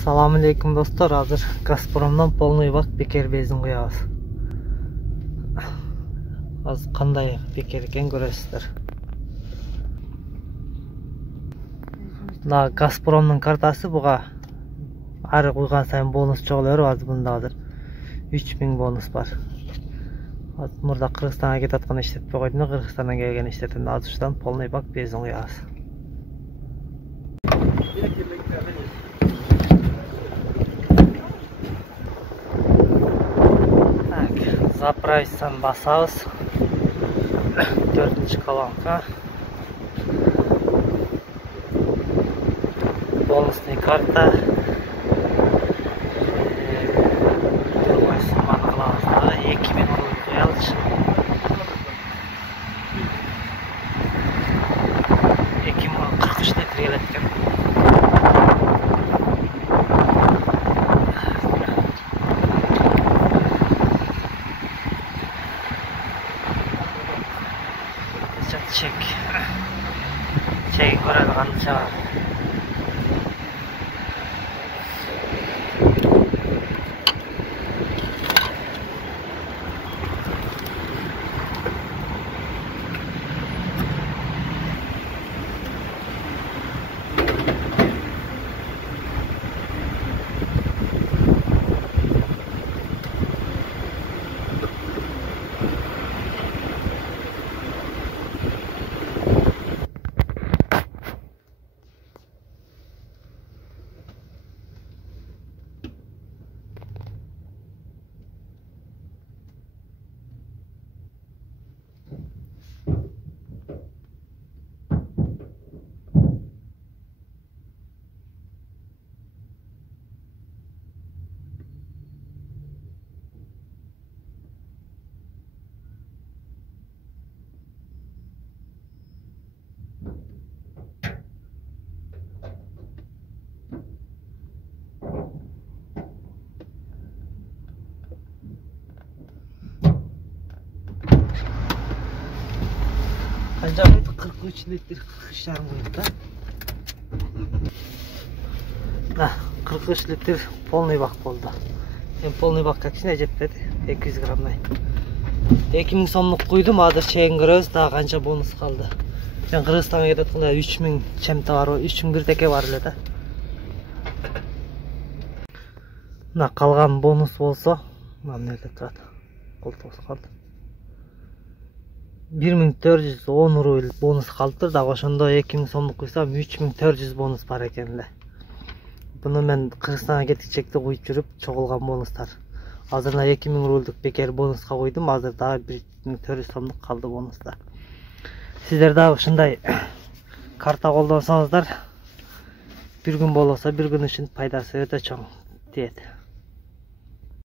Assalamu alaikum dostlar. Hazır Gazpromdan polnoy bak beker bezin koyabız. Az qanday beker eken görесиздер. Мына Gazpromның картасы буга ары куйган сайын бонус чогулар. Азыр бунда азыр 3000 бонус бар. Азыр мурда Кыргызстанга кетип аткан иштетпей койдум. Кыргызстандан келген иштетем. Азыр ушудан полноy бак безин коябыз. Заправкадан басабыз. 4-нчи колонка. Бонусный карта. Другой сумманы кылабыз да 2000 рубль коелычы. 2043 литр келет экен. Çek göreli kança var. Kanca koyduk 43 litre 43 yarım koyduk da. Nah 43 litre polnoy bak oldu. Ben polnoy bak kakisine jetmedi 200 gramday. 2000 so'mlik koydum, hazır çeyin görüyoruz, daha kanca bonus kaldı. Ben Kırgızstan'a ketayotganda 3000 çemte var, 3000 bir teke var öyle de. Nah kalgan bonus bolsa, mana nerede turadi? Koltuğu kaldı. 1410 rubl bonus kaldı da ошондо 2000 so'mдук куйсам 3400 bonus бар экенле. Буну мен Кыргызстанга кеткичекте куюп жүрүп чогулган бонустар. Азырына 2000 рублдук бекер бонуска койдум. Азыр дагы 1400 so'mдук калды бонуста. Сиздер дагы ушундай карта колдонсоңуздар, бир күн болсо бир күн үчүн пайдасы өтө чоң тиет.